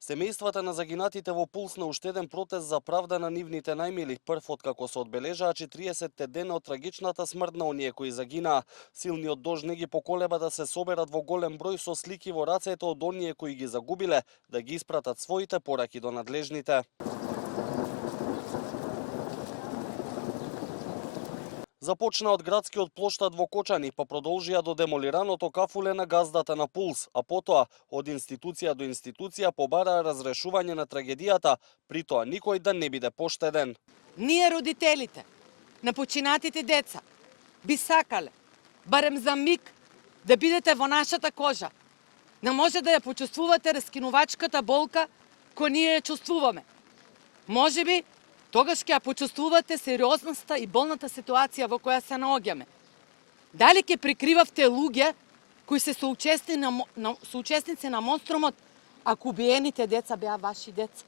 Семејствата на загинатите во Пулс на уштеден протест за правда на нивните најмили, прв откако се одбележаа 40 дена од трагичната смрт на оние кои загинаа. Силниот дожд не ги поколеба да се соберат во голем број со слики во рацете од оние кои ги загубиле, да ги испратат своите пораки до надлежните. Започна од градскиот плоштад во Кочани, па продолжија до демолираното кафуле на газдата на Пулс, а потоа од институција до институција побараа разрешување на трагедијата, при тоа никој да не биде поштеден. Ние родителите на починатите деца би сакале барем за миг да бидете во нашата кожа. Не може да ја почувствувате раскинувачката болка која ние ја чувствуваме. Можеби тогаш ќе ја почувствувате сериозноста и болната ситуација во која се наоѓаме. Дали ќе прикривавте луѓе кои се соучесници на монструмот, ако убиените деца беа ваши деца?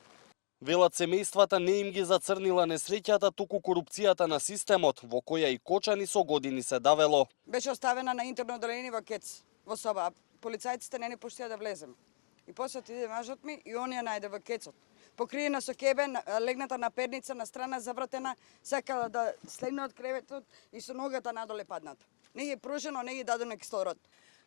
Велат семејствата не им ги зацрнила несреќата, туку корупцијата на системот, во која и Кочани со години се давело. Беше оставена на интерно одделение во Кец, во соба. Полицајците не ни пуштија да влезем. И после отиде мажот ми и он ја најде во Кецот. Покриена со кебе, легната на перница, на страна завртена, сакала да слегне од креветот и со ногата надоле падната. Не ги пружено, не ги дадено кислород.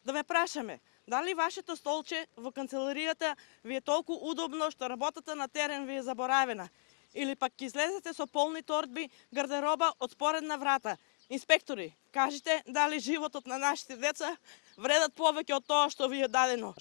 Да ве прашаме, дали вашето столче во канцеларијата ви е толку удобно што работата на терен ви е заборавена? Или пак ќе излезете со полни торби, гардероба од споредна врата? Инспектори, кажете дали животот на нашите деца вредат повеќе од тоа што ви е дадено?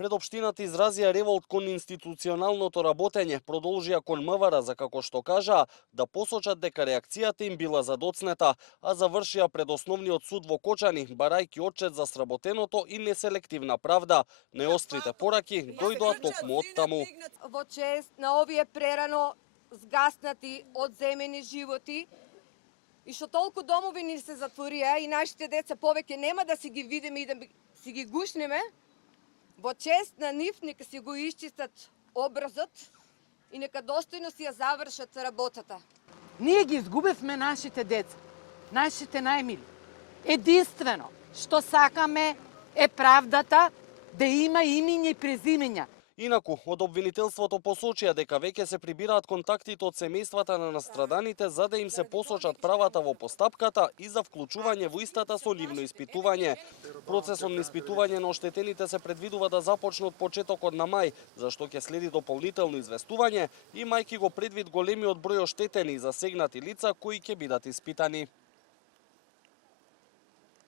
Пред општината изразија револт кон институционалното работење, продолжија кон МВР за како што кажаа да посочат дека реакцијата им била задоцнета, а завршија пред основниот суд во Кочани, барајќи отчет за сработеното и неселективна правда. Неострите пораки дојдоа токму од таму. Во чест на овие прерано згаснати одземени животи, и што толку домови ни се затворија и нашите деца повеќе нема да си ги видиме и да си ги гушнеме, во чест на нив нека си го исчистат образот и нека достојно си ја завршат работата. Ние ги изгубивме нашите деца, нашите најмили. Единствено што сакаме е правдата да има имиња и презимења. Инаку, од обвинителството посочија дека веќе се прибираат контактите од семејствата на настраданите за да им се посочат правата во постапката и за вклучување во истата со нивно испитување. Процесот на испитување на оштетените се предвидува да започне од почетокот на мај, за што ќе следи дополнително известување, имајќи го предвид големиот број оштетени и засегнати лица кои ќе бидат испитани.